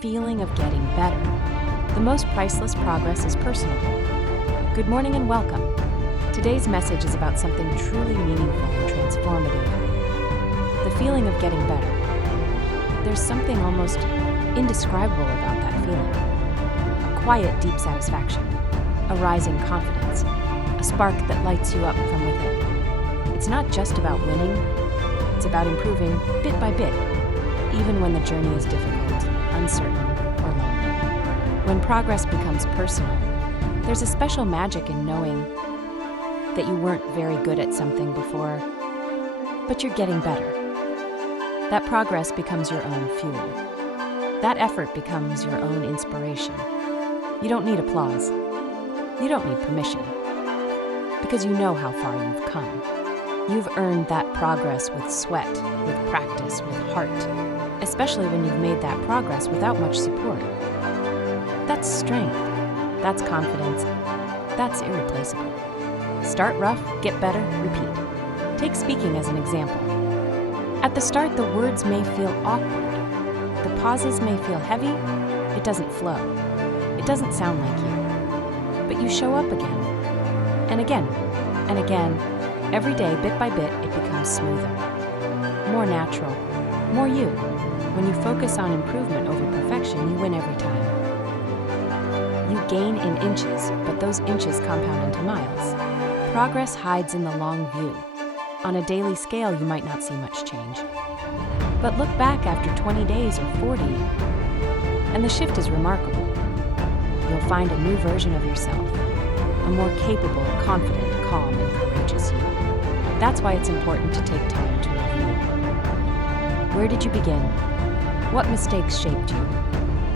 feeling of getting better. The most priceless progress is personal. Good morning and welcome. Today's message is about something truly meaningful and transformative. The feeling of getting better. There's something almost indescribable about that feeling. A quiet, deep satisfaction. A rising confidence. A spark that lights you up from within. It's not just about winning. It's about improving bit by bit, even when the journey is difficult, uncertain, or lonely. When progress becomes personal, there's a special magic in knowing that you weren't very good at something before, but you're getting better. That progress becomes your own fuel. That effort becomes your own inspiration. You don't need applause. You don't need permission, because you know how far you've come. You've earned that progress with sweat, with practice, with heart, especially when you've made that progress without much support. That's strength. That's confidence. That's irreplaceable. Start rough, get better, repeat. Take speaking as an example. At the start, the words may feel awkward. The pauses may feel heavy. It doesn't flow. It doesn't sound like you. But you show up again, and again, and again. Every day, bit by bit, it becomes smoother, more natural, more you. When you focus on improvement over perfection, you win every time. You gain in inches, but those inches compound into miles. Progress hides in the long view. On a daily scale, you might not see much change. But look back after 20 days or 40, and the shift is remarkable. You'll find a new version of yourself, a more capable, confident, calm, and courageous you. That's why it's important to take time to review. Where did you begin? What mistakes shaped you?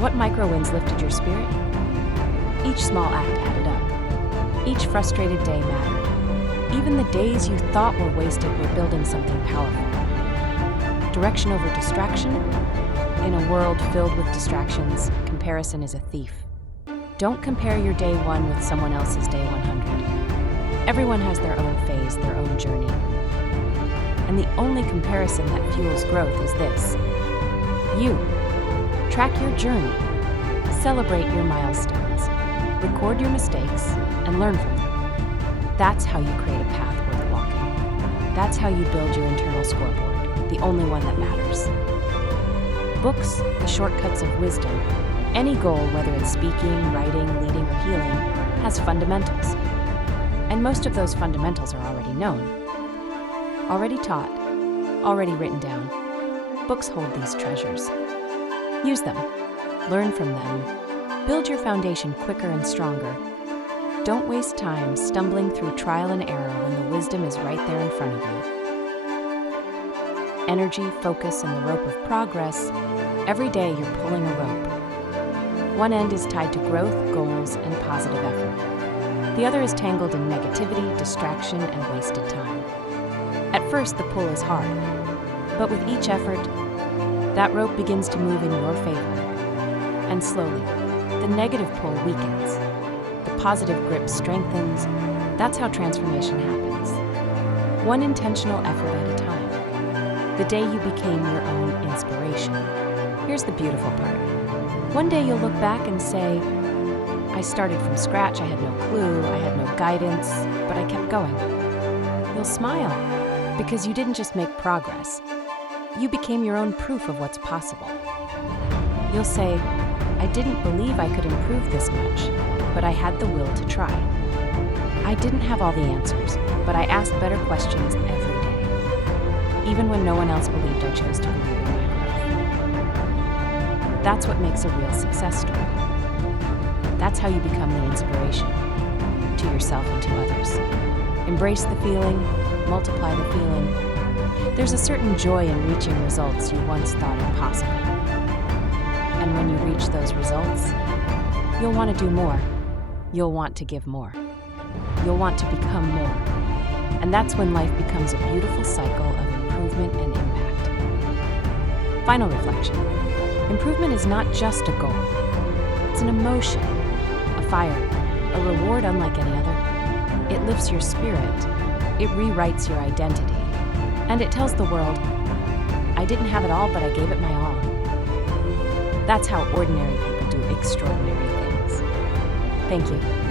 What micro wins lifted your spirit? Each small act added up. Each frustrated day mattered. Even the days you thought were wasted were building something powerful. Direction over distraction? In a world filled with distractions, comparison is a thief. Don't compare your day 1 with someone else's day 100. Everyone has their own phase, their own journey. And the only comparison that fuels growth is this. You. Track your journey. Celebrate your milestones. Record your mistakes and learn from them. That's how you create a path worth walking. That's how you build your internal scoreboard, the only one that matters. Books, the shortcuts of wisdom. Any goal, whether it's speaking, writing, leading, or healing, has fundamentals. And most of those fundamentals are already known, already taught, already written down. Books hold these treasures. Use them, learn from them, build your foundation quicker and stronger. Don't waste time stumbling through trial and error when the wisdom is right there in front of you. Energy, focus, and the rope of progress. Every day you're pulling a rope. One end is tied to growth, goals, and positive effort. The other is tangled in negativity, distraction, and wasted time. At first, the pull is hard, but with each effort, that rope begins to move in your favor. And slowly, the negative pull weakens. The positive grip strengthens. That's how transformation happens. One intentional effort at a time. The day you became your own inspiration. Here's the beautiful part. One day you'll look back and say, I started from scratch, I had no clue, I had no guidance, but I kept going. You'll smile, because you didn't just make progress. You became your own proof of what's possible. You'll say, I didn't believe I could improve this much, but I had the will to try. I didn't have all the answers, but I asked better questions every day. Even when no one else believed, I chose to believe in my growth. That's what makes a real success story. That's how you become the inspiration to yourself and to others. Embrace the feeling, multiply the feeling. There's a certain joy in reaching results you once thought impossible. And when you reach those results, you'll want to do more. You'll want to give more. You'll want to become more. And that's when life becomes a beautiful cycle of improvement and impact. Final reflection. Improvement is not just a goal. It's an emotion, a fire, a reward unlike any other. It lifts your spirit. It rewrites your identity. And it tells the world, I didn't have it all, but I gave it my all. That's how ordinary people do extraordinary things. Thank you.